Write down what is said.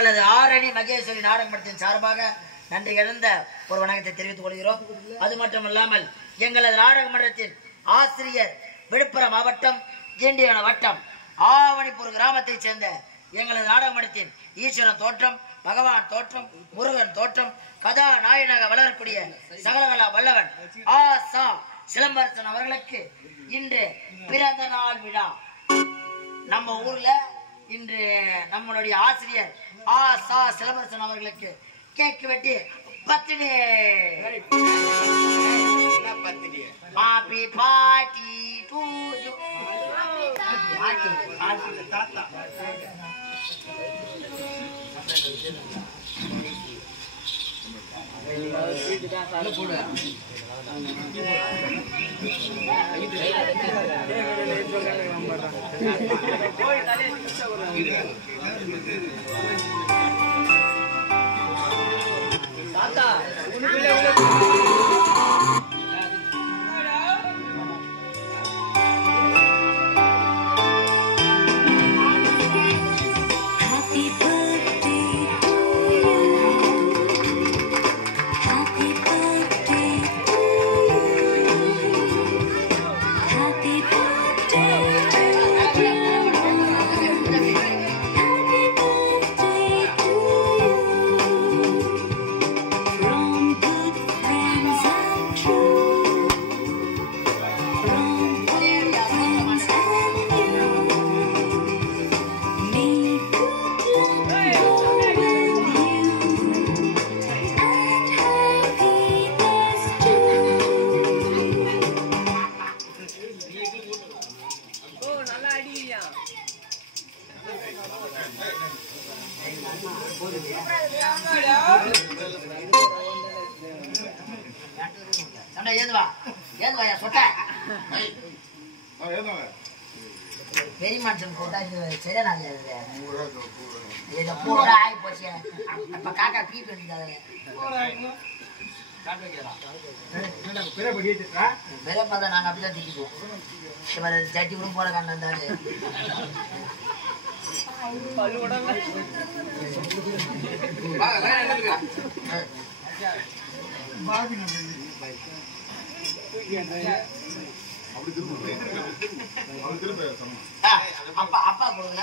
ஆரணி மகேஸ்வரி நாடகமன்றத்தின் சார்பாக நன்றி இழந்த ஒரு வணக்கத்தை தெரிவித்துக் கொள்கிறோம். அது மட்டுமல்லாமல் எங்களது நாடகமன்றத்தின் ஆசிரியர் விழுப்புரம் மாவட்டம் கிண்டிவன வட்டம் ஆவணிப்பூர் கிராமத்தைச் சேர்ந்த எங்களது நாடகமன்றத்தின் ஈஸ்வரன் தோற்றம், பகவான் தோற்றம், முருகன் தோற்றம், கதாநாயகனாக வளரக்கூடிய சகலகலா வல்லவன் ஆசா சிலம்பரசன் அவர்களுக்கு இன்று பிறந்த நாள் விழா. நம்ம ஊர்ல இன்று நம்மளுடைய ஆசிரியர் ஆசா சிலம்பரசன் அவர்களுக்கு கேக் வெட்டி birthday happy party to you party தாத்தா பெரிய மனுஷன் போட்டா சரியா பூரா ஆகி போச்சு. அப்ப காக்கா பீப் எடுத்தாங்க பெரியப்பா நாங்க அப்படிதான் திட்டிக்குவோம். சட்டி கூட போட கண்டாரு அப்பா கொடுங்க.